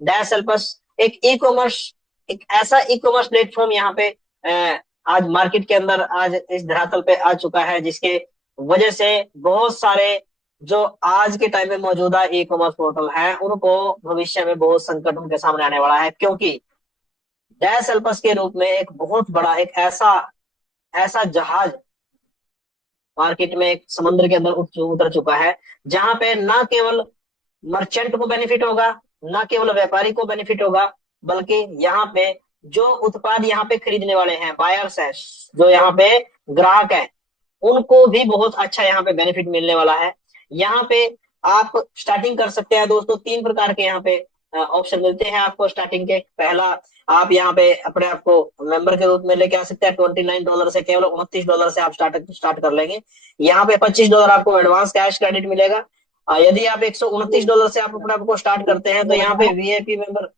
Dash helpers एक e commerce, एक ऐसा ई कॉमर्स प्लेटफॉर्म यहाँ पे आज मार्केट के अंदर, आज इस धरातल पे आ चुका है, जिसके वजह से बहुत सारे जो आज के टाइम में मौजूदा ई कॉमर्स पोर्टल हैं उनको भविष्य में बहुत संकट उनके सामने आने वाला है, क्योंकि डैश हेल्पर्स के रूप में एक बहुत बड़ा एक ऐसा ऐसा जहाज मार्केट में एक समुद्र के अंदर उतर चुका है, जहां पे ना केवल मर्चेंट को बेनिफिट होगा, ना केवल व्यापारी को बेनिफिट होगा, बल्कि यहाँ पे जो उत्पाद यहाँ पे खरीदने वाले हैं, बायर्स हैं, जो यहाँ पे ग्राहक हैं, उनको भी बहुत अच्छा यहाँ पे बेनिफिट मिलने वाला है। यहाँ पे आप स्टार्टिंग कर सकते हैं दोस्तों, तीन प्रकार के यहाँ पे ऑप्शन मिलते हैं आपको स्टार्टिंग के। पहला, आप यहाँ पे अपने आप को मेंबर के रूप में लेके आ सकते हैं। $29 से, केवल $29 से आप स्टार्ट कर लेंगे। यहाँ पे $25 आपको एडवांस कैश क्रेडिट मिलेगा। यदि आप $129 से आप अपने आप को स्टार्ट करते हैं तो यहाँ पे वीआईपी मेंबर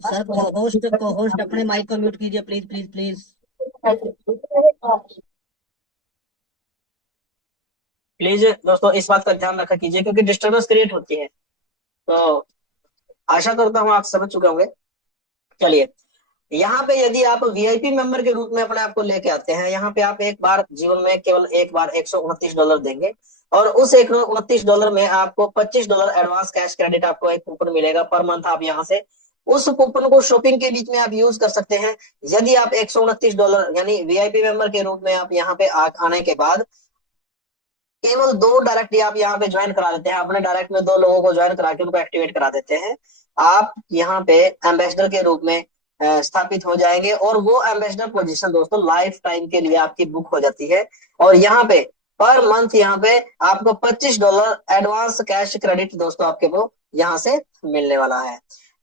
सर होस्ट को होस्ट अपने माइक को म्यूट कीजिए प्लीज प्लीज प्लीज। प्लीज दोस्तों इस बात का ध्यान रखा कीजिए, क्योंकि डिस्टर्बेंस क्रिएट होती है। तो आशा करता हूँ आप समझ चुके होंगे। चलिए, यहाँ पे यदि आप वीआईपी मेंबर के रूप में अपने आप को लेके आते हैं, यहाँ पे आप एक बार जीवन में केवल एक बार $129 देंगे, और उस $129 में आपको $25 एडवांस कैश क्रेडिट, आपको एक कूपन मिलेगा पर मंथ। आप यहाँ से उस कूपन को शॉपिंग के बीच में आप यूज कर सकते हैं। यदि आप $129 यानी वीआईपी मेंबर के रूप में आप यहाँ पे आने के बाद केवल 2 डायरेक्ट आप यहाँ पे ज्वाइन करा देते हैं, अपने डायरेक्ट में 2 लोगों को ज्वाइन करा के उनको एक्टिवेट करा देते हैं, आप यहाँ पे एम्बेसडर के रूप में स्थापित हो जाएंगे। और वो एम्बेसडर पोजीशन दोस्तों लाइफ टाइम के लिए आपकी बुक हो जाती है। और यहाँ पे पर मंथ यहाँ पे आपको $25 एडवांस कैश क्रेडिट दोस्तों आपके को यहाँ से मिलने वाला है।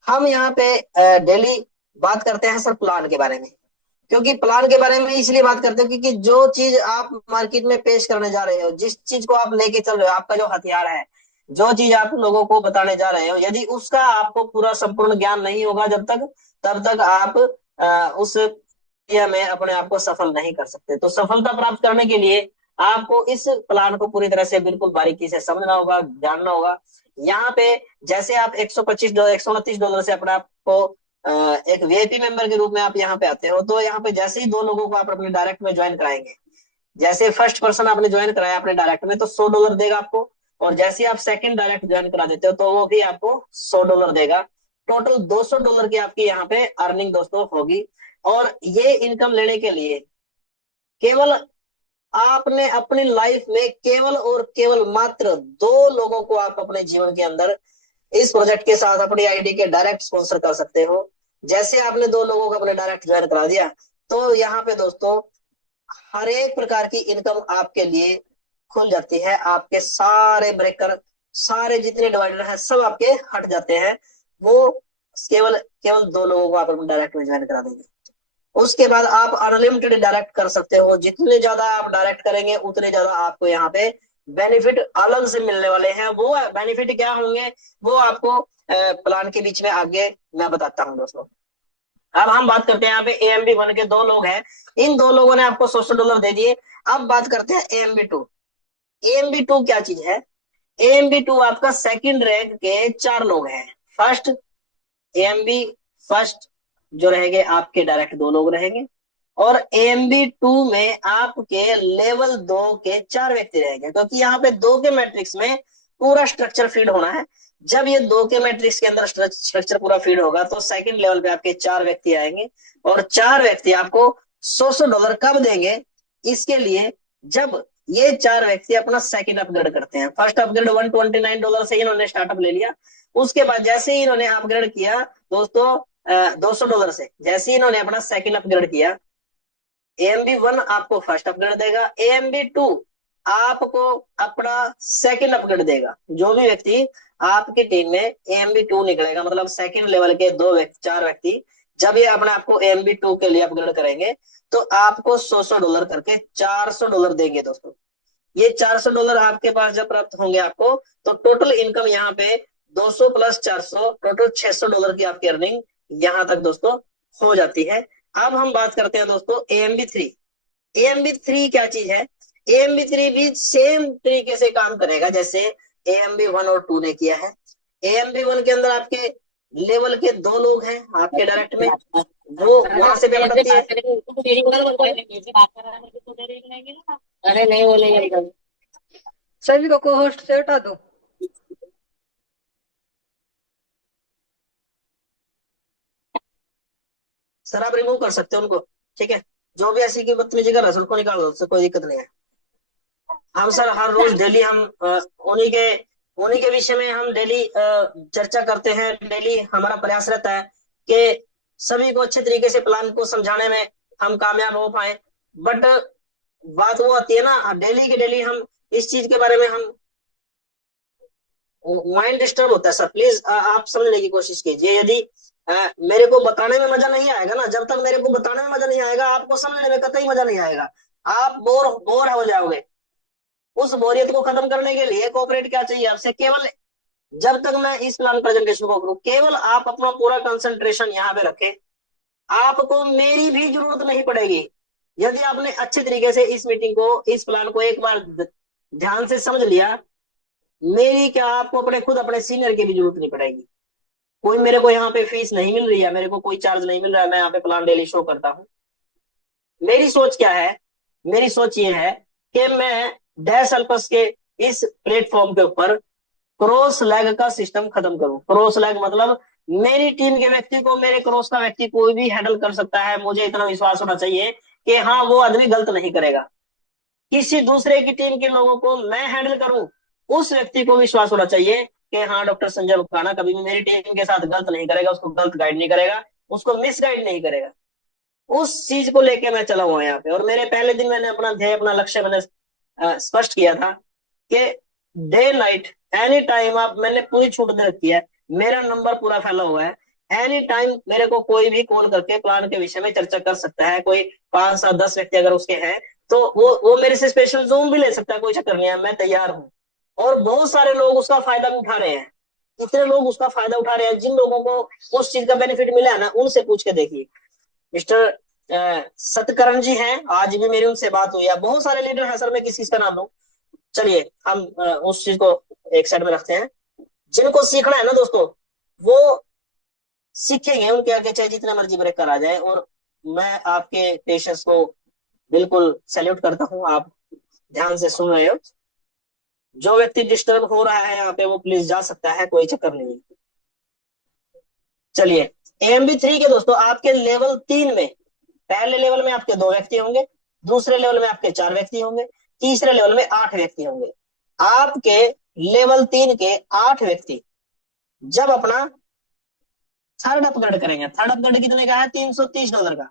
हम यहाँ पे डेली बात करते हैं सर प्लान के बारे में, क्योंकि प्लान के बारे में इसलिए बात करते हो क्योंकि जो चीज आप मार्केट में पेश करने जा रहे हो, जिस चीज को आप लेके चल रहे हो, आपका जो हथियार है, जो चीज आप लोगों को बताने जा रहे हो, यदि उसका आपको पूरा संपूर्ण ज्ञान नहीं होगा जब तक, तब तक आप उस क्रिया में अपने आप को सफल नहीं कर सकते। तो सफलता प्राप्त करने के लिए आपको इस प्लान को पूरी तरह से बिल्कुल बारीकी से समझना होगा, जानना होगा। यहाँ पे जैसे आप $129 से अपने आप को एक वीआईपी मेंबर के रूप में आप यहाँ पे आते हो, तो यहाँ पे जैसे ही 2 लोगों को आप अपने डायरेक्ट में ज्वाइन कराएंगे, जैसे फर्स्ट पर्सन आपने ज्वाइन कराया अपने डायरेक्ट में तो $100 देगा आपको, और जैसे आप सेकंड डायरेक्ट ज्वाइन करा देते हो तो वो भी आपको $100 देगा। टोटल $200 की आपकी यहाँ पे अर्निंग दोस्तों होगी। और ये इनकम लेने के लिए केवल आपने अपनी लाइफ में केवल और केवल मात्र 2 लोगों को आप अपने जीवन के अंदर इस प्रोजेक्ट के साथ अपनी आईडी के डायरेक्ट स्पॉन्सर कर सकते हो। जैसे आपने 2 लोगों को अपने डायरेक्ट ज्वाइन करा दिया, तो यहाँ पे दोस्तों हर एक प्रकार की इनकम आपके लिए खुल जाती है। आपके सारे ब्रेकर, सारे जितने डिवाइडर हैं, सब आपके हट जाते हैं। वो केवल केवल 2 लोगों को आप अपने डायरेक्ट में ज्वाइन करा देंगे। उसके बाद आप अनलिमिटेड डायरेक्ट कर सकते हो। जितने ज्यादा आप डायरेक्ट करेंगे उतने ज्यादा आपको यहाँ पे बेनिफिट अलग से मिलने वाले हैं। वो बेनिफिट क्या होंगे वो आपको प्लान के बीच में आगे मैं बताता हूँ दोस्तों। अब हम बात करते हैं यहाँ पे AMB1 के 2 लोग हैं, इन 2 लोगों ने आपको $100 दे दिए। अब बात करते हैं AMB2। AMB2 क्या चीज है? AMB2 आपका सेकंड रैंक के 4 लोग हैं। फर्स्ट AMB फर्स्ट जो रहेंगे आपके डायरेक्ट 2 लोग रहेंगे, और AMB2 में आपके लेवल 2 के 4 व्यक्ति रहेंगे, क्योंकि यहाँ पे 2 के मैट्रिक्स में पूरा स्ट्रक्चर फीड होना है। जब ये 2 के मैट्रिक्स के अंदर स्ट्रक्चर पूरा फीड होगा तो सेकंड लेवल पे आपके 4 व्यक्ति आएंगे, और 4 व्यक्ति आपको $100 कब देंगे? इसके लिए जब ये 4 व्यक्ति अपना सेकंड अपग्रेड करते हैं। फर्स्ट अपग्रेड $129 से इन्होंने स्टार्टअप ले लिया। उसके बाद जैसे ही इन्होंने अपग्रेड किया दोस्तों $200 से, जैसे ही इन्होंने अपना सेकंड अपग्रेड किया, AMB1 आपको फर्स्ट अपग्रेड देगा, AMB2 आपको अपना सेकंड अपग्रेड देगा। जो भी व्यक्ति आपकी टीम में AMB2 निकलेगा, मतलब सेकंड लेवल के 4 व्यक्ति जब ये अपने आपको AMB2 के लिए अपग्रेड करेंगे तो आपको $100 करके $400 देंगे दोस्तों। ये $400 आपके पास जब प्राप्त होंगे आपको, तो टोटल इनकम यहाँ पे 200 + 400 टोटल $600 की आपकी अर्निंग यहाँ तक दोस्तों हो जाती है। अब हम बात करते हैं दोस्तों AMB3। AMB3 क्या चीज है? AMB3 भी सेम तरीके से काम करेगा जैसे AMB1 और 2 ने किया है। AMB1 के अंदर आपके लेवल के 2 लोग हैं आपके डायरेक्ट में, वो वहां से पेमेंट करती है। अरे नहीं बोलेंगे सभी को को-होस्ट से हटा दो। सर आप रिमूव कर सकते हो उनको, ठीक है। जो भी ऐसी की बदतमीजी कर रहा है उनको निकाल दो, उससे कोई दिक्कत नहीं है। हम सर हर रोज डेली हम उन्हीं के विषय में हम डेली चर्चा करते हैं। डेली हमारा प्रयास रहता है कि सभी को अच्छे तरीके से प्लान को समझाने में हम कामयाब हो पाए। बट बात वो आती है ना, डेली के डेली हम इस चीज के बारे में हम माइंड डिस्टर्ब होता है। सर प्लीज आप समझने की कोशिश कीजिए। यदि मेरे को बताने में मजा नहीं आएगा ना, जब तक मेरे को बताने में मजा नहीं आएगा आपको समझने में कतई मजा नहीं आएगा। आप बोर हो जाओगे। उस बोरियत को खत्म करने के लिए कोऑपरेट क्या चाहिए आपसे, केवल जब तक मैं इस प्लान प्रेजेंटेशन को करूं केवल आप अपना पूरा कंसंट्रेशन यहाँ पे रखें। आपको मेरी भी जरूरत नहीं पड़ेगी। यदि आपने अच्छे तरीके से इस मीटिंग को, इस प्लान को एक बार ध्यान से समझ लिया, मेरी क्या आपको अपने सीनियर की भी जरूरत नहीं पड़ेगी। कोई मेरे को यहाँ पे फीस नहीं मिल रही है, मेरे को कोई चार्ज नहीं मिल रहा है, मैं यहाँ पे प्लान डेली शो करता हूँ। मेरी सोच क्या है, मेरी सोच ये है कि मैं डैश अल्पस के इस प्लेटफॉर्म के ऊपर क्रॉस लैग का सिस्टम खत्म करूं। क्रॉस लैग मतलब मेरी टीम के व्यक्ति को मेरे क्रॉस का व्यक्ति कोई भी हैंडल कर सकता है। मुझे इतना विश्वास होना चाहिए कि हाँ वो आदमी गलत नहीं करेगा। किसी दूसरे की टीम के लोगों को मैं हैंडल करूं, उस व्यक्ति को विश्वास होना चाहिए कि हाँ डॉक्टर संजय मकवाना कभी भी मेरी टीम के साथ गलत नहीं करेगा, उसको गलत गाइड नहीं करेगा, उसको मिस गाइड नहीं करेगा। उस चीज को लेके मैं चला हुआ यहाँ पे। और मेरे पहले दिन मैंने अपना ध्येय, अपना लक्ष्य मैंने स्पष्ट किया था कि डे नाइट एनी टाइम आप, मैंने पूरी छूट दे रखी है, मेरा नंबर पूरा फैला हुआ है। एनी टाइम मेरे को कोई भी कॉल करके प्लान के विषय में चर्चा कर सकता है। कोई 5 7 10 व्यक्ति अगर उसके हैं तो वो मेरे से स्पेशल जूम भी ले सकता है, कोई चक्कर नहीं है, मैं तैयार हूँ। और बहुत सारे लोग उसका फायदा भी उठा रहे हैं। कितने लोग उसका फायदा उठा रहे हैं, जिन लोगों को उस चीज का बेनिफिट मिला है ना, उनसे पूछ के देखिए। मिस्टर सतकरण जी हैं, आज भी मेरी उनसे बात हुई है। बहुत सारे लीडर हैं सर, मैं किसी का नाम लूं। चलिए हम उस चीज को एक साइड में रखते हैं। जिनको सीखना है ना दोस्तों, वो सीखेंगे, उनके आगे चाहे जितना मर्जी ब्रेक करा जाए। और मैं आपके पेशेंस को बिल्कुल सैल्यूट करता हूं। आप ध्यान से सुन रहे हो। जो व्यक्ति डिस्टर्ब हो रहा है यहाँ पे वो प्लीज जा सकता है, कोई चक्कर नहीं। चलिए AMB3 के दोस्तों आपके लेवल 3 में, पहले लेवल में आपके 2 व्यक्ति होंगे, दूसरे लेवल में आपके 4 व्यक्ति होंगे, तीसरे लेवल में 8 व्यक्ति होंगे। आपके लेवल 3 के 8 व्यक्ति जब अपना थर्ड अपग्रेड करेंगे, थर्ड अपग्रेड कितने का है, $330 का।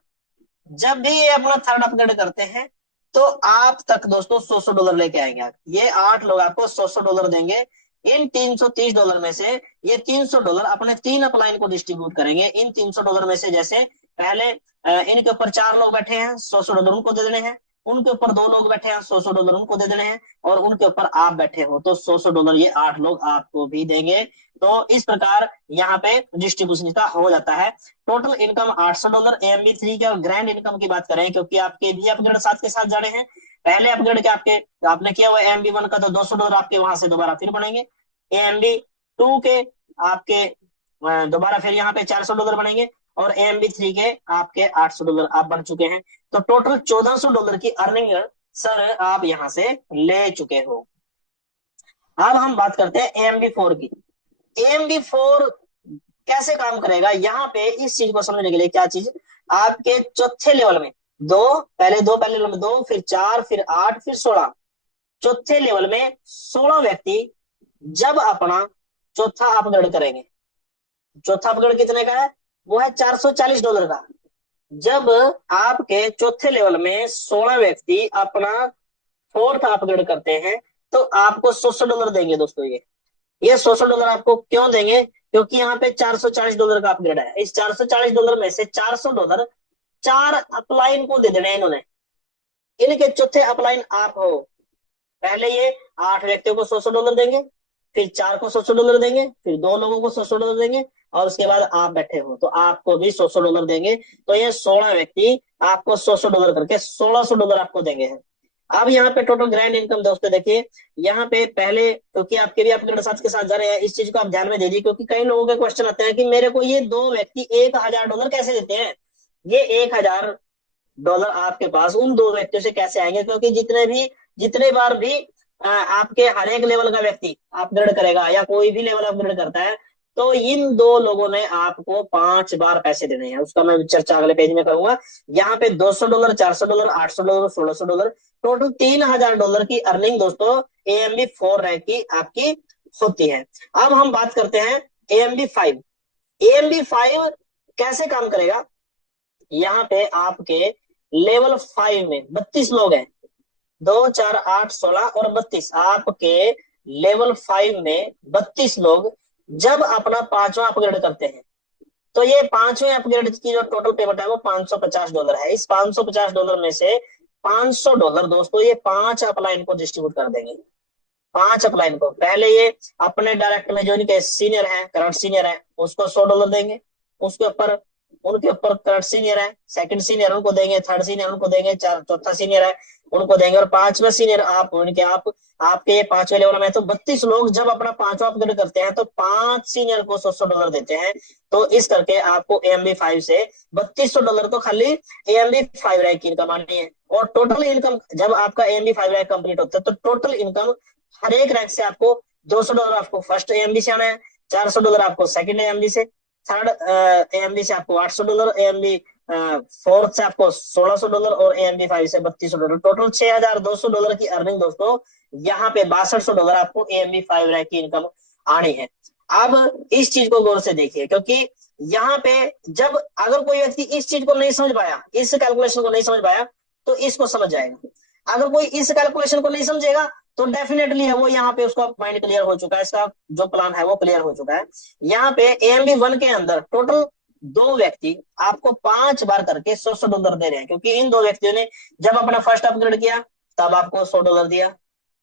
जब भी ये अपना थर्ड अपग्रेड करते हैं तो आप तक दोस्तों $100 लेके आएंगे। ये 8 लोग आपको $100 देंगे। इन $330 में से ये $300 अपने 3 अपलाइन को डिस्ट्रीब्यूट करेंगे। इन $300 में से जैसे पहले इनके ऊपर 4 लोग बैठे हैं, $100 उनको दे देने हैं। उनके ऊपर 2 लोग बैठे हैं, $100 उनको दे देने हैं। और उनके ऊपर आप बैठे हो तो $100 ये 8 लोग आपको भी देंगे। तो इस प्रकार यहाँ पे डिस्ट्रीब्यूशन का हो जाता है। टोटल इनकम $800 AMB3 के। और ग्रैंड इनकम की बात करें, क्योंकि आपके भी अपग्रेड साथ के साथ जाने हैं। पहले अपग्रेड के आपने किया हुआ AMB1 का तो $200 आपके वहां से दोबारा फिर बनेंगे। AMB2 के आपके दोबारा फिर यहाँ पे $400 बनेंगे। और AMB3 के आपके $800 आप बन चुके हैं। तो टोटल $1400 की अर्निंग सर आप यहाँ से ले चुके हो। अब हम बात करते हैं AMB4 की। AMB4 कैसे काम करेगा, यहाँ पे इस चीज को समझने के लिए क्या चीज, आपके चौथे लेवल में पहले लेवल में 2, फिर 4, फिर 8, फिर 16। चौथे लेवल में 16 व्यक्ति जब अपना चौथा अपग्रेड करेंगे। चौथा अपग्रेड कितने का है, वो है $440 का। जब आपके चौथे लेवल में 16 व्यक्ति अपना फोर्थ अपग्रेड करते हैं तो आपको $100 देंगे दोस्तों। ये $100 आपको क्यों देंगे, क्योंकि यहाँ पे $440 का अपग्रेड है। इस $440 में से $400 4 अपलाइन को दे देने इन्होंने। इनके चौथे अपलाइन आप हो। पहले ये 8 व्यक्तियों को $100 देंगे, फिर 4 को $100 देंगे, फिर 2 लोगों को $100 देंगे, और उसके बाद आप बैठे हो तो आपको भी $100 देंगे। तो ये 16 व्यक्ति आपको $100 करके $1600 आपको देंगे हैं। अब यहाँ पे टोटल ग्रैंड इनकम दोस्तों देखिए, यहाँ पे पहले क्योंकि आपके भी अपग्रेड साथ के साथ जा रहे हैं, इस चीज को आप ध्यान में दे दीजिए, क्योंकि कई लोगों के क्वेश्चन आते हैं कि मेरे को ये दो व्यक्ति $1,000 कैसे देते हैं। ये $1,000 आपके पास उन दो व्यक्तियों से कैसे आएंगे, क्योंकि जितने बार भी आपके हर एक लेवल का व्यक्ति अपग्रेड करेगा या कोई भी लेवल अपग्रेड करता है, तो इन दो लोगों ने आपको 5 बार पैसे देने हैं। उसका मैं चर्चा अगले पेज में करूंगा। यहाँ पे $200, $400, $800, $1,600, टोटल $3,000 की अर्निंग दोस्तों AMB4 रैंक की आपकी होती है। अब हम बात करते हैं AMB5। AMB5 कैसे काम करेगा। यहाँ पे आपके लेवल 5 में 32 लोग हैं, 2, 4, 8, 16 और 32। आपके लेवल 5 में 32 लोग जब अपना 5वां अपग्रेड करते हैं, तो ये 5वें अपग्रेड की जो टोटल पेमेंट है वो $550 है। इस $550 में से $500 दोस्तों ये 5 अपलाइन को डिस्ट्रीब्यूट कर देंगे। 5 अपलाइन को पहले ये अपने डायरेक्ट में जो इनके सीनियर है, करंट सीनियर है, उसको $100 देंगे। उसके ऊपर उनके ऊपर थर्ड सीनियर है, सेकंड सीनियर उनको देंगे, थर्ड सीनियर उनको देंगे, चौथा सीनियर है उनको देंगे, और 5वां सीनियर आपके ये 5वें लेवल में। तो 32 लोग जब अपना 5वां अपग्रेड करते हैं तो 5 सीनियर को $100 देते हैं। तो इस करके आपको AMB5 से $3200 तो खाली AMB5 रैंक की इनकम आनी है। और टोटल इनकम जब आपका AMB5 रैंक कंप्लीट होता है तो टोटल इनकम हर एक रैंक से आपको $200 आपको फर्स्ट AMB से आना है, $400 आपको सेकंड AMB से, थर्ड AMB से आपको $800, AMB फोर्थ से आपको $1,600 और AMB5 से $3,200। टोटल $6,200 की अर्निंग दोस्तों यहाँ पे $6,200 आपको AMB5 रैंक की इनकम आनी है। अब इस चीज को गौर से देखिए, क्योंकि यहाँ पे जब अगर कोई व्यक्ति इस चीज को नहीं समझ पाया, इस कैलकुलेशन को नहीं समझ पाया, तो इसको समझ जाएगा। अगर कोई इस कैलकुलेशन को नहीं समझेगा तो डेफिनेटली है वो यहाँ पे उसका माइंड क्लियर हो चुका है, इसका जो प्लान है वो क्लियर हो चुका है। यहाँ पे AMB1 के अंदर टोटल 2 व्यक्ति आपको 5 बार करके $100 दे रहे हैं, क्योंकि इन 2 व्यक्तियों ने जब अपना फर्स्ट अपग्रेड किया तब आपको $100 दिया,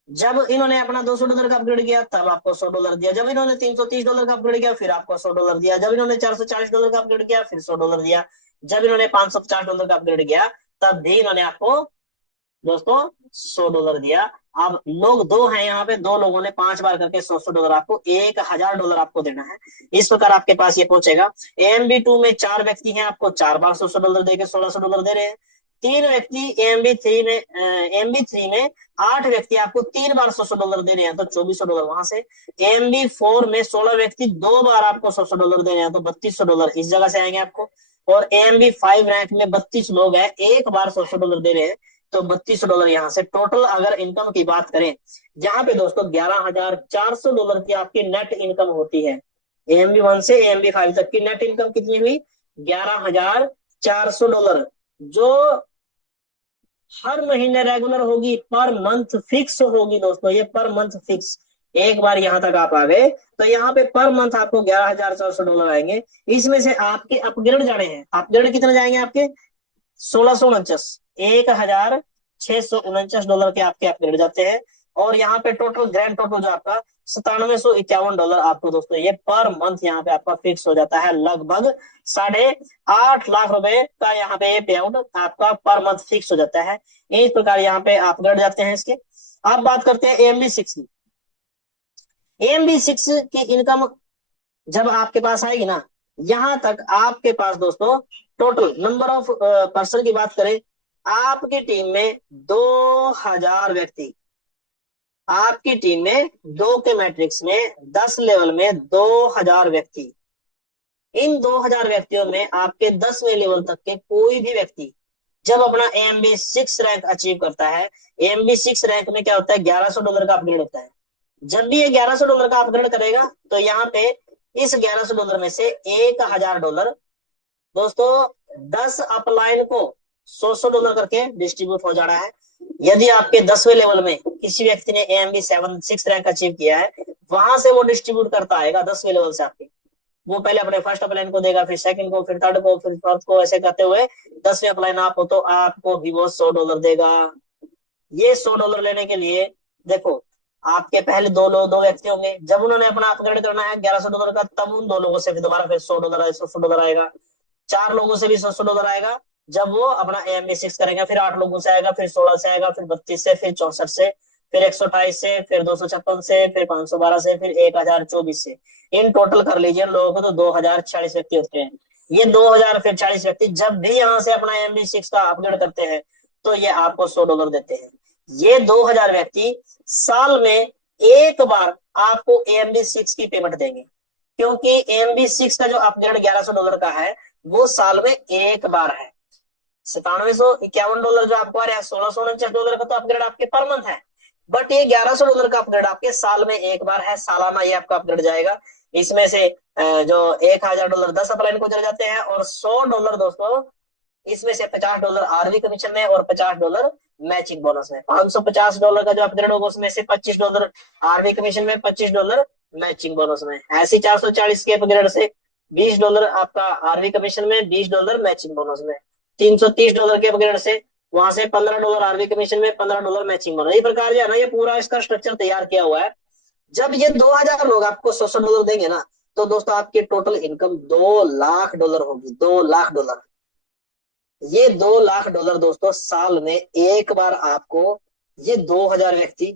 जब इन्होंने अपना $200 का अपग्रेड किया तब आपको $100 दिया, जब इन्होंने $330 का अपग्रेड किया फिर आपको $100 दिया, जब इन्होंने $440 का अपग्रेड किया फिर $100 दिया, जब इन्होंने $550 का अपग्रेड किया तब भी इन्होंने आपको दोस्तों $100 दिया। अब लोग 2 हैं, यहाँ पे 2 लोगों ने 5 बार करके $100 आपको $1,000 आपको देना है। इस प्रकार आपके पास ये पहुंचेगा। AMB2 में 4 व्यक्ति हैं, आपको 4 बार $100 देके $1,600 दे रहे हैं। 3 व्यक्ति AMB3 में 8 व्यक्ति आपको 3 बार $100 दे रहे हैं, तो $2,400 वहां से। AMB4 में 16 व्यक्ति 2 बार आपको $100 दे रहे हैं, तो $3,200 इस जगह से आएंगे आपको। और AMB5 रैंक में 32 लोग हैं, 1 बार $100 दे रहे हैं, तो $3,200 यहाँ से। टोटल अगर इनकम की बात करें, यहाँ पे दोस्तों $11,400 की आपकी नेट इनकम होती है। AMB1 से AMB5 तक की नेट इनकम कितनी हुई? $11,400, जो हर महीने रेगुलर होगी, पर मंथ फिक्स होगी दोस्तों। ये पर मंथ फिक्स, एक बार यहां तक आप आ गए तो यहाँ पे पर मंथ आपको $11,400 आएंगे। इसमें से आपके अपग्रेड जाने हैं, अपग्रेड कितने जाएंगे आपके? 1649, $1,649 के आपके अपग्रेड जाते हैं। और यहाँ पे टोटल ग्रैंड टोटल जो आपका $9751 आपको दोस्तों ये पर मंथ यहाँ पे आपका फिक्स हो जाता है। लगभग 8.5 लाख रुपए का यहाँ पे ये पे आउट आपका पर मंथ फिक्स हो जाता है। इस प्रकार यहाँ पे अपग्रेड जाते हैं इसके। अब बात करते हैं AMB6 की। AMB6 की इनकम जब आपके पास आएगी ना, यहां तक आपके पास दोस्तों टोटल नंबर ऑफ पर्सन की बात करें, आपकी टीम में 2000 व्यक्ति, आपकी टीम में 2 के मैट्रिक्स में 10 लेवल में 2000 व्यक्ति। इन 2000 व्यक्तियों में आपके 10वें लेवल तक के कोई भी व्यक्ति जब अपना AMB6 रैंक अचीव करता है, AMB6 रैंक में क्या होता है? $1,100 का अपग्रेड होता है। जब भी ये $1,100 का अपग्रेड करेगा तो यहाँ पे इस $1,100 में से $1,000 दोस्तों 10 अपलाइन को $100 करके डिस्ट्रीब्यूट हो जा रहा है। यदि आपके 10वें लेवल में किसी व्यक्ति ने AMB6 रैंक अचीव किया है, वहां से वो डिस्ट्रीब्यूट करता आएगा 10वें लेवल से आपके। वो पहले अपने फर्स्ट अपलाइन को देगा, फिर सेकंड को, फिर थर्ड को, फिर फोर्थ को, ऐसे करते हुए 10वें अपलाइन आप हो तो आपको भी वो $100 देगा। ये $100 लेने के लिए देखो, आपके पहले दो व्यक्ति होंगे, जब उन्होंने अपना अपग्रेड करना है $1,100 का, तब उन 2 लोगों से भी दोबारा फिर $100 आएगा। 4 लोगों से भी $100 आएगा, जब वो अपना AMB6 करेंगे, फिर 8 लोगों से आएगा, फिर 16 से आएगा, फिर 32 से, फिर 64 से, फिर 128 से, फिर 256 से, फिर 512 से, फिर 1024 से। इन टोटल कर लीजिए लोगों को तो 2040 व्यक्ति होते हैं। ये 2000 फिर 40 व्यक्ति जब भी यहाँ से अपना AMB6 का अपग्रेड करते हैं तो ये आपको $100 देते हैं। ये 2000 व्यक्ति साल में एक बार आपको AMB6 की पेमेंट देंगे, क्योंकि AMB6 का जो अपग्रेड $1100 का है वो साल में एक बार है। $9751 जो आपको आ रहा है, $1649 का तो अपग्रेड आपके पर मंथ है, बट ये $1100 का अपग्रेड आपके साल में एक बार है। सालाना ये आपका अपग्रेड जाएगा। इसमें से जो $1000 10 अपलाइन को चले जाते हैं, और $100 दोस्तों इसमें से $50 आरवी कमीशन में और $50 मैचिंग बोनस में। $550 का जो अपग्रेड होगा उसमें से $25 आरवी कमीशन में, $25 मैचिंग बोनस में। ऐसे 440 के अपग्रेड से $20 आपका आरवी कमीशन में, $20 मैचिंग बोनस में। $330 के अपग्रेड से वहां से $15 आरवी कमीशन में, $15 मैचिंग बोनस। इस प्रकार जो है ना ये पूरा इसका स्ट्रक्चर तैयार किया हुआ है। जब ये 2000 लोग आपको $100 देंगे ना, तो दोस्तों आपकी टोटल इनकम $2 लाख होगी। $2 लाख। ये $2 लाख दोस्तों साल में एक बार आपको ये 2000 व्यक्ति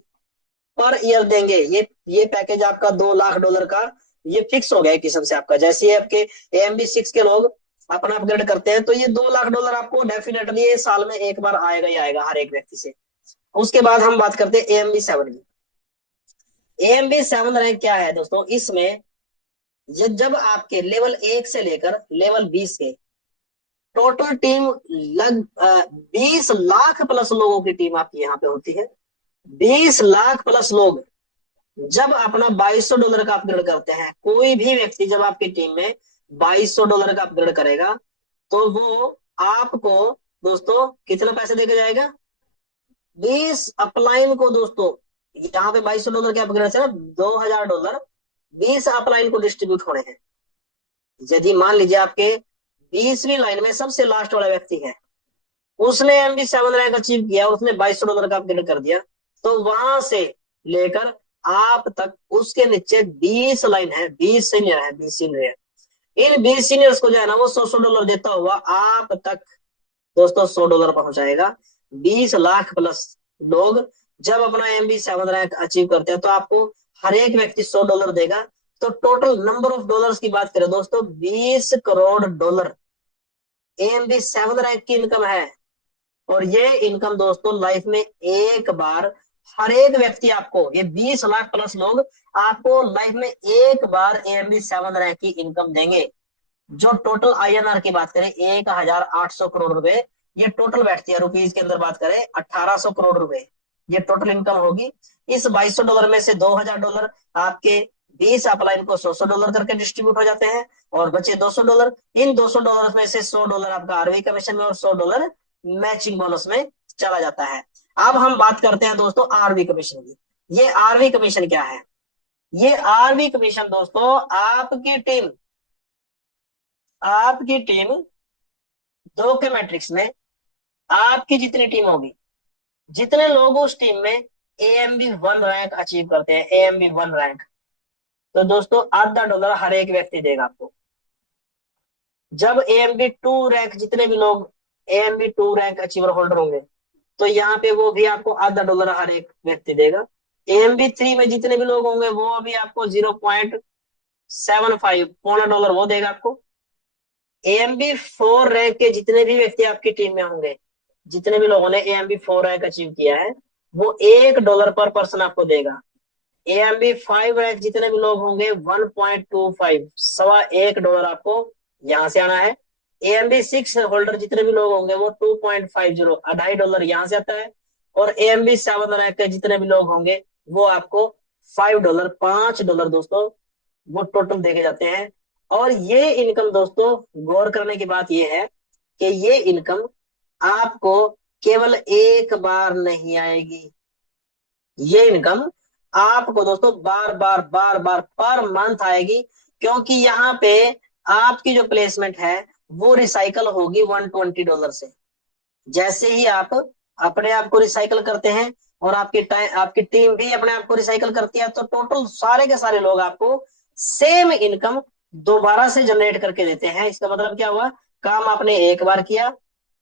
पर ईयर देंगे। ये पैकेज आपका $2 लाख का ये फिक्स हो गया है किस्म से आपका। जैसे ही आपके AMB6 के लोग अपना अपग्रेड करते हैं तो ये $2 लाख आपको डेफिनेटली ये साल में एक बार आएगा ही आएगा हर एक व्यक्ति से। उसके बाद हम बात करते हैं AMB7 की। AMB7 रैंक क्या है दोस्तों, इसमें जब आपके लेवल 1 से लेकर लेवल 20 के टोटल टीम 20 लाख प्लस लोगों की टीम आपकी यहाँ पे होती है। 20 लाख प्लस लोग जब अपना $2200 का अपग्रेड करते हैं, कोई भी व्यक्ति जब आपकी टीम में $2200 का अपग्रेड करेगा तो वो आपको दोस्तों कितना पैसे देके जाएगा, 20 अपलाइन को दोस्तों यहाँ पे $2200 के अपग्रेड से $2000 20 अपलाइन को डिस्ट्रीब्यूट होने हैं। यदि मान लीजिए आपके 20वीं लाइन में सबसे लास्ट वाला व्यक्ति है, उसने AMB7 रैंक अचीव किया, उसने $2200 का अपग्रेड कर दिया, तो वहां से लेकर आप तक उसके नीचे 20 लाइन है, 20 सीनियर है, 20 सीनियर। इन 20 सीनियर्स को जो है ना वो $100 देता हुआ आप तक दोस्तों $100 पहुंचाएगा। 20 लाख प्लस लोग जब अपना AMB7 रैंक अचीव करते हैं तो आपको हर एक व्यक्ति $100 देगा। तो टोटल नंबर ऑफ डॉलर्स की बात करें दोस्तों, $20 करोड़ AMB7 रैंक की इनकम है। और ये इनकम दोस्तों लाइफ में एक बार हर एक व्यक्ति आपको, ये 20 लाख प्लस लोग आपको लाइफ में एक बार AMB7 रैंक की इनकम देंगे। जो टोटल INR की बात करें 1800 करोड़ रुपए ये टोटल बैठती है। रुपीज के अंदर बात करें 1800 करोड़ रुपए ये टोटल इनकम होगी। इस $2200 में से $2000 आपके 20 अपलाइन को $100 करके डिस्ट्रीब्यूट हो जाते हैं, और बचे $200। इन $200 में से $100 आपका आरवी कमीशन में और $100 मैचिंग बोनस में चला जाता है। अब हम बात करते हैं दोस्तों आरवी कमीशन की। ये आरवी कमीशन क्या है? ये आरवी कमीशन दोस्तों आपकी टीम 2 के मैट्रिक्स में आपकी जितनी टीम होगी, जितने लोग उस टीम में AMB1 रैंक अचीव करते हैं, AMB1 रैंक, तो दोस्तों $0.5 हर एक व्यक्ति देगा आपको। जब AMB2 रैंक जितने भी लोग AMB2 रैंक अचीवर होल्डर होंगे तो यहाँ पे वो भी आपको $0.5 हर एक व्यक्ति देगा। AMB3 में जितने भी लोग होंगे वो भी आपको 0.75 $0.25 वो देगा आपको। AMB4 रैंक के जितने भी व्यक्ति आपकी टीम में होंगे, जितने भी लोगों ने AMB4 रैंक अचीव किया है, वो $1 पर पर्सन आपको देगा। AMB5 रैंक जितने भी लोग होंगे 1.25 $1.25 आपको यहां से आना है। AMB6 होल्डर जितने भी लोग होंगे वो 2.50 $2.5 यहां से आता है। और AMB7 रैंक के जितने भी लोग होंगे वो आपको $5 दोस्तों वो टोटल देखे जाते हैं। और ये इनकम दोस्तों गौर करने की बात ये है कि ये इनकम आपको केवल एक बार नहीं आएगी, ये इनकम आपको दोस्तों बार बार पर मंथ आएगी, क्योंकि यहाँ पे आपकी जो प्लेसमेंट है वो रिसाइकल होगी $120 से। जैसे ही आप अपने आप को रिसाइकल करते हैं और आपकी टीम भी अपने आप को रिसाइकल करती है, तो टोटल सारे के सारे लोग आपको सेम इनकम दोबारा से जनरेट करके देते हैं। इसका मतलब क्या हुआ, काम आपने एक बार किया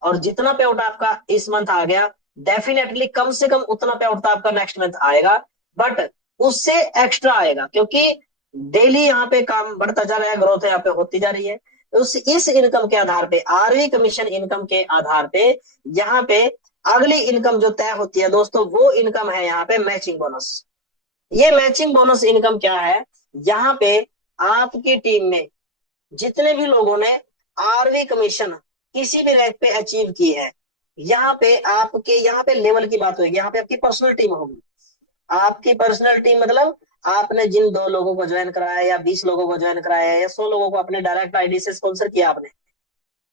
और जितना पे आउट आपका इस मंथ आ गया, डेफिनेटली कम से कम उतना पे आउट आपका नेक्स्ट मंथ आएगा, बट उससे एक्स्ट्रा आएगा, क्योंकि डेली यहाँ पे काम बढ़ता जा रहा है, ग्रोथ यहाँ पे होती जा रही है। उस इस इनकम के आधार पे, आरवी कमीशन इनकम के आधार पे यहाँ पे अगली इनकम जो तय होती है दोस्तों, वो इनकम है यहाँ पे मैचिंग बोनस। ये मैचिंग बोनस इनकम क्या है, यहाँ पे आपकी टीम में जितने भी लोगों ने आरवी कमीशन किसी भी रैंक पे अचीव की है, यहाँ पे आपके यहाँ पे लेवल की बात होगी, यहाँ पे आपकी पर्सनल टीम होगी। आपकी पर्सनल टीम मतलब आपने जिन 2 लोगों को ज्वाइन कराया या 20 लोगों को ज्वाइन कराया या 100 लोगों को अपने डायरेक्ट आईडी से स्पॉन्सर किया आपने,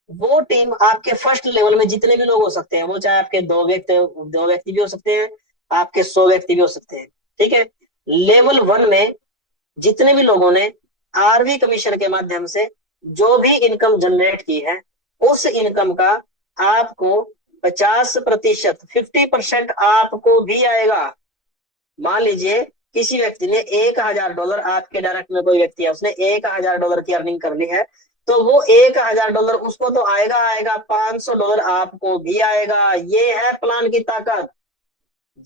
वो टीम आपके फर्स्ट लेवल में जितने भी लोग हो सकते हैं, वो चाहे आपके 2 व्यक्ति भी हो सकते हैं, आपके 100 व्यक्ति भी हो सकते हैं, ठीक है। लेवल 1 में जितने भी लोगों ने आरवी कमीशन के माध्यम से जो भी इनकम जनरेट की है, उस इनकम का आपको 50%, 50% आपको भी आएगा। मान लीजिए किसी व्यक्ति ने $1000, आपके डायरेक्ट में कोई व्यक्ति है, उसने $1000 की अर्निंग कर ली है, तो वो $1000 उसको तो आएगा आएगा, $500 आपको भी आएगा। ये है प्लान की ताकत,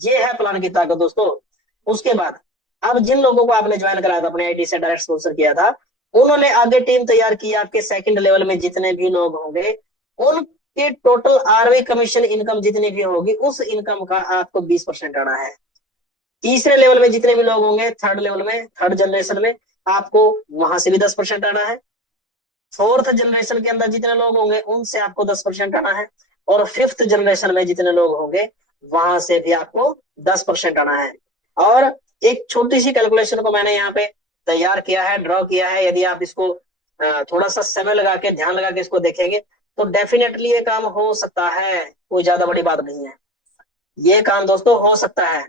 ये है प्लान की ताकत दोस्तों। उसके बाद अब जिन लोगों को आपने ज्वाइन कराया था, अपने आईडी से डायरेक्ट स्पॉन्सर किया था, उन्होंने आगे टीम तैयार की, आपके सेकंड लेवल में जितने भी लोग होंगे उनके टोटल आरवी कमीशन इनकम जितनी भी होगी, उस इनकम का आपको 20% आना है। तीसरे लेवल में जितने भी लोग होंगे, थर्ड लेवल में, थर्ड जनरेशन में, आपको वहां से भी 10% आना है। फोर्थ जनरेशन के अंदर जितने लोग होंगे उनसे आपको 10% आना है, और फिफ्थ जनरेशन में जितने लोग होंगे वहां से भी आपको 10% आना है। और एक छोटी सी कैलकुलेशन को मैंने यहाँ पे तैयार किया है, ड्रॉ किया है। यदि आप इसको थोड़ा सा समय लगा के, ध्यान लगा के इसको देखेंगे, तो डेफिनेटली ये काम हो सकता है, कोई ज्यादा बड़ी बात नहीं है, ये काम दोस्तों हो सकता है।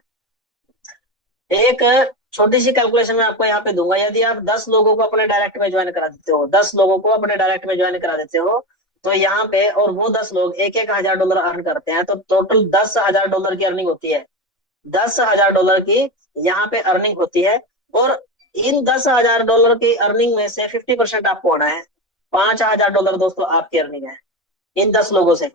एक छोटी सी कैलकुलेशन मैं आपको यहाँ पे दूंगा। यदि आप 10 लोगों को अपने डायरेक्ट में ज्वाइन करा देते हो, 10 लोगों को अपने डायरेक्ट में ज्वाइन करा देते हो, तो यहाँ पे, और वो 10 लोग $1000 अर्न करते हैं, तो टोटल $10,000 की अर्निंग होती है। $10,000 की यहाँ पे अर्निंग होती है, और इन $10,000 की अर्निंग में से 50% आपको होना है। $5,000 दोस्तों आपकी अर्निंग है इन 10 लोगों से।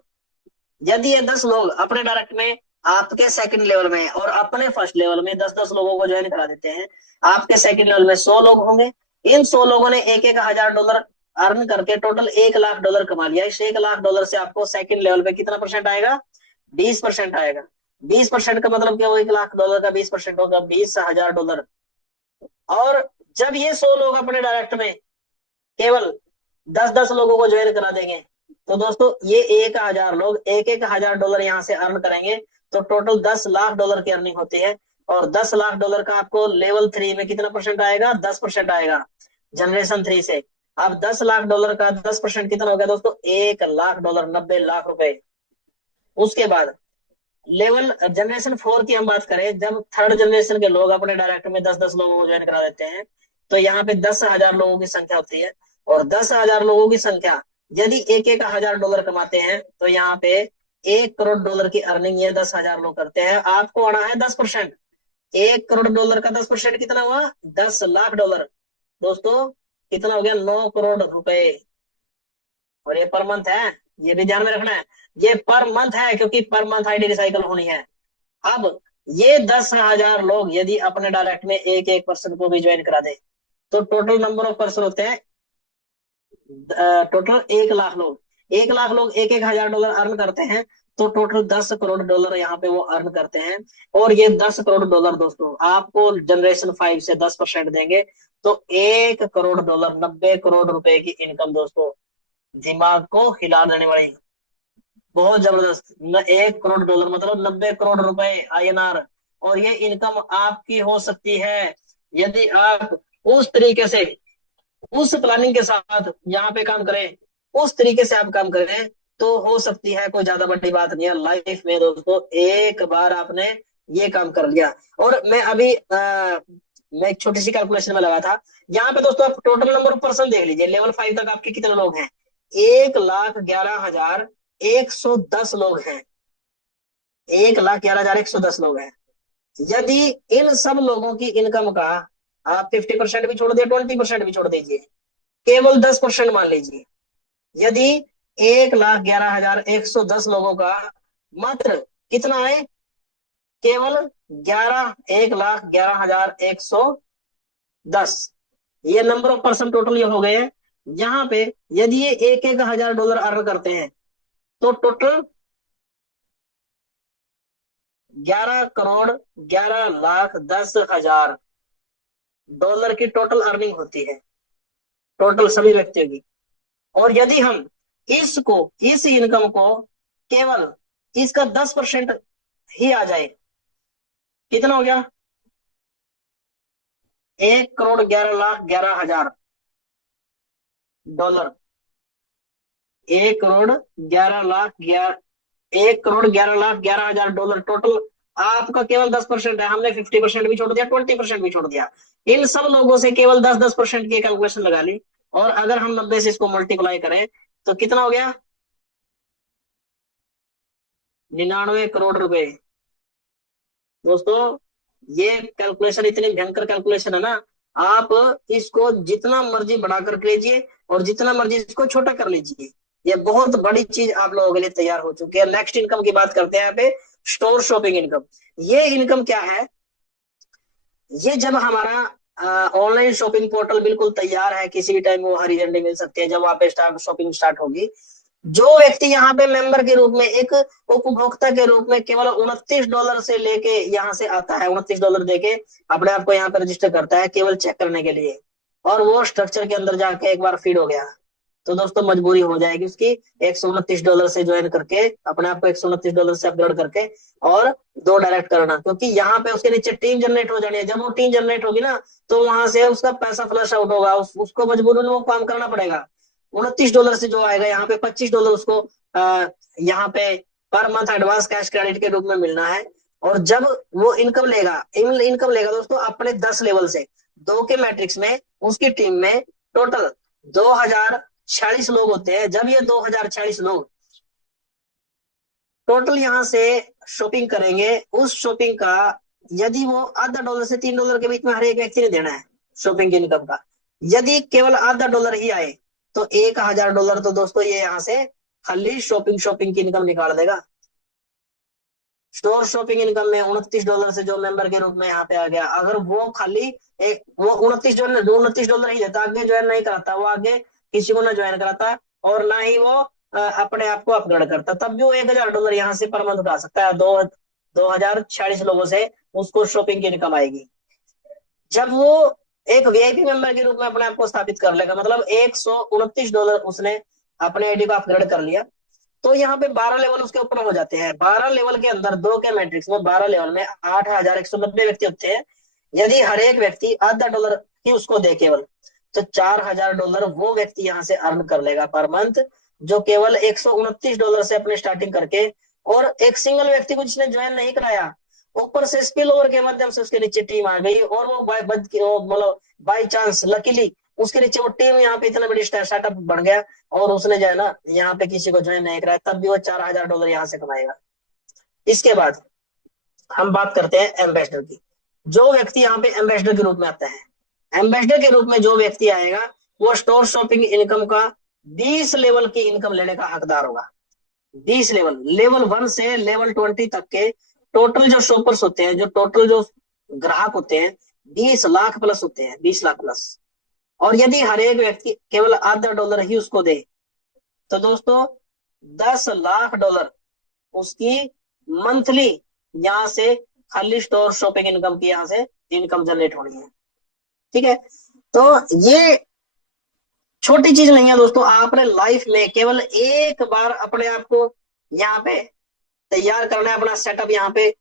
यदि ये 10 लोग अपने डायरेक्ट में आपके सेकंड लेवल में और अपने फर्स्ट लेवल में 10-10 लोगों को ज्वाइन करा देते हैं, आपके सेकंड लेवल में 100 लोग होंगे। इन 100 लोगों ने $1,000 अर्न करके टोटल $1,00,000 कमा लिया। इस $1,00,000 से आपको सेकंड लेवल पे कितना परसेंट आएगा? 20% आएगा। 20% का मतलब क्या हुआ? $1,00,000 का 20% होगा $20,000। और जब ये 100 लोग अपने डायरेक्ट में केवल 10-10 लोगों को ज्वाइन करा देंगे, तो दोस्तों ये 1,000 लोग $1,000 यहाँ से अर्न करेंगे, तो टोटल $10,00,000 की अर्निंग होती है। और $10,00,000 का आपको लेवल 3 में कितना परसेंट आएगा? 10% आएगा जनरेशन 3 से। अब $10,00,000 का 10% कितना हो गया दोस्तों? $1,00,000, 90 लाख रुपए। उसके बाद लेवल जनरेशन 4 की हम बात करें, जब थर्ड जनरेशन के लोग अपने डायरेक्ट में 10-10 लोगों को ज्वाइन करा देते हैं, तो यहाँ पे 10,000 लोगों की संख्या होती है। और 10,000 लोगों की संख्या यदि $1,000 कमाते हैं, तो यहाँ पे $1 करोड़ की अर्निंग ये 10,000 लोग करते हैं। आपको आना है 10%। $1 करोड़ का 10% कितना हुआ? $10,00,000 दोस्तों। कितना हो गया? 9 करोड़ रुपए। और ये पर मंथ है, ये भी ध्यान में रखना है, ये पर मंथ है, क्योंकि पर मंथ आईडी रिसाइकल होनी है। अब ये 10,000 लोग यदि अपने डायरेक्ट में एक पर्सन को भी ज्वाइन करा दे, तो टोटल नंबर ऑफ पर्सन होते हैं टोटल 1,00,000 लोग। 1,00,000 लोग $1,000 अर्न करते हैं, तो टोटल $10 करोड़ यहाँ पे वो अर्न करते हैं। और ये $10 करोड़ दोस्तों आपको जनरेशन 5 से 10% देंगे, तो $1 करोड़, 90 करोड़ रुपए की इनकम दोस्तों। दिमाग को हिला देने वाली, बहुत जबरदस्त। $1 करोड़ मतलब 90 करोड़ रुपए INR। और ये इनकम आपकी हो सकती है यदि आप उस तरीके से, उस प्लानिंग के साथ यहाँ पे काम करें, उस तरीके से आप काम करें, तो हो सकती है। कोई ज्यादा बड़ी बात नहीं है लाइफ में दोस्तों, एक बार आपने ये काम कर लिया। और मैं अभी मैं एक छोटी सी कैलकुलेशन में लगा था यहाँ पे दोस्तों। आप टोटल नंबर ऑफ पर्सन देख लीजिए, लेवल 5 तक आपके कितने लोग हैं? 1,11,110 लोग हैं। 1,11,110 लोग हैं। यदि इन सब लोगों की इनकम का आप 50% भी छोड़ दिए, 20% भी छोड़ दीजिए, केवल 10% मान लीजिए। यदि 1,11,110 लोगों का मात्र कितना है, केवल 1,11,110। ये नंबर ऑफ पर्सन टोटल ये हो गए हैं। यहाँ पे यदि ये 1,000 डॉलर अर्न करते हैं तो टोटल 11,11,10,000 डॉलर की टोटल अर्निंग होती है, टोटल सभी व्यक्तियों की। और यदि हम इस इनकम को केवल इसका 10% ही आ जाए, कितना हो गया, 1,11,11,000 डॉलर। 1,11,11,000 डॉलर आपका केवल 10% है। हमने 50% भी छोड़ दिया, 20% भी छोड़ दिया। इन सब लोगों से केवल 10% की कैलकुलेशन लगा ली, और अगर हम 90 से इसको मल्टीप्लाई करें तो कितना हो गया, 99 करोड़ रुपए। दोस्तों ये कैलकुलेशन इतनी भयंकर कैलकुलेशन है ना, आप इसको जितना मर्जी बढ़ाकर लीजिए और जितना मर्जी इसको छोटा कर लीजिए, ये बहुत बड़ी चीज आप लोगों के लिए तैयार हो चुकी है। नेक्स्ट इनकम की बात करते हैं यहाँ पे, स्टोर शॉपिंग इनकम। ये इनकम क्या है, ये जब हमारा ऑनलाइन शॉपिंग पोर्टल बिल्कुल तैयार है, किसी भी टाइम वो हरी झंडी मिल सकती है जब वहां पे शॉपिंग स्टार्ट होगी। जो व्यक्ति यहाँ पे मेंबर के रूप में, एक उपभोक्ता के रूप में केवल $29 से लेके यहाँ से आता है, $29 देके अपने आप को यहाँ पे रजिस्टर करता है केवल चेक करने के लिए, और वो स्ट्रक्चर के अंदर जाके एक बार फीड हो गया, तो दोस्तों मजबूरी हो जाएगी उसकी $129 से ज्वाइन करके, अपने आप को $129 से अपग्रेड करके और 2 डायरेक्ट करना, क्योंकि यहाँ पे उसके नीचे टीम जनरेट हो जानी है। जब वो टीम जनरेट होगी ना तो वहां से उसका पैसा फ्लश आउट होगा, उसको मजबूरी में वो काम करना पड़ेगा। $29 से जो आएगा यहाँ पे $25 उसको यहाँ पे per month advance cash credit के रूप में मिलना है। और जब वो इनकम लेगा दोस्तों अपने 10 लेवल से, 2 के मैट्रिक्स में उसकी टीम में टोटल 2046 लोग होते हैं। जब ये 2046 लोग टोटल यहाँ से शॉपिंग करेंगे, उस शॉपिंग का यदि वो $0.5 से $3 के बीच में हर एक व्यक्ति ने देना है शॉपिंग की इनकम का, यदि केवल $0.5 ही आए तो $1,000 तो दोस्तों ये यहाँ से खाली शॉपिंग की इनकम निकाल देगा। स्टोर शॉपिंग इनकम में $29 से जो मेंबर के रूप में यहाँ पे आ गया, अगर वो खाली वो $29 ही देता, आगे ज्वाइन नहीं कराता, वो आगे किसी को ना ज्वाइन कराता और ना ही वो अपने आप को अपग्रेड करता, तब भी वो $1,000 यहाँ से पर मंथ उठा सकता है। 2046 लोगों से उसको शॉपिंग की इनकम आएगी। जब वो एक वीआईपी मेंबर के रूप में अपने आप को स्थापित कर लेगा, मतलब $129 उसने अपने आईडी को अपग्रेड कर लिया, तो यहाँ पे 12 लेवल उसके ऊपर हो जाते हैं। 12 लेवल के अंदर 2 के मैट्रिक्स में 12 लेवल में 8,190 व्यक्ति होते हैं। यदि हर एक व्यक्ति $0.5 ही उसको दे केवल, तो $4,000 वो व्यक्ति यहाँ से अर्न कर लेगा पर मंथ, जो केवल $129 से अपने स्टार्टिंग करके, और एक सिंगल व्यक्ति को जिसने ज्वाइन नहीं कराया, ऊपर से स्पिल ओवर के माध्यम से उसके नीचे टीम आ गई, और वो मतलब बाई चांस लकीली उसके नीचे वो टीम यहाँ पे इतना बड़ी स्टार्टअप बन गया, और उसने जो है ना यहाँ पे किसी को ज्वाइन नहीं कराया, तब भी वो $4,000 यहाँ से कमाएगा। इसके बाद हम बात करते हैं एम्बेसडर की। जो व्यक्ति यहाँ पे एम्बेसडर के रूप में आता है, एम्बेसडर के रूप में जो व्यक्ति आएगा वो स्टोर शॉपिंग इनकम का 20 लेवल की इनकम लेने का हकदार होगा। 20 लेवल 1 से लेवल 20 तक के टोटल जो शॉपर्स होते हैं, जो टोटल जो ग्राहक होते हैं 20 लाख प्लस होते हैं, 20 लाख प्लस। और यदि हर एक व्यक्ति केवल $0.5 ही उसको दे, तो दोस्तों $10 लाख उसकी मंथली यहाँ से खाली स्टोर शॉपिंग इनकम की यहाँ से इनकम जनरेट होनी है। ठीक है, तो ये छोटी चीज नहीं है दोस्तों। आपने लाइफ में केवल एक बार अपने आप को यहाँ पे तैयार करना है, अपना सेटअप यहाँ पे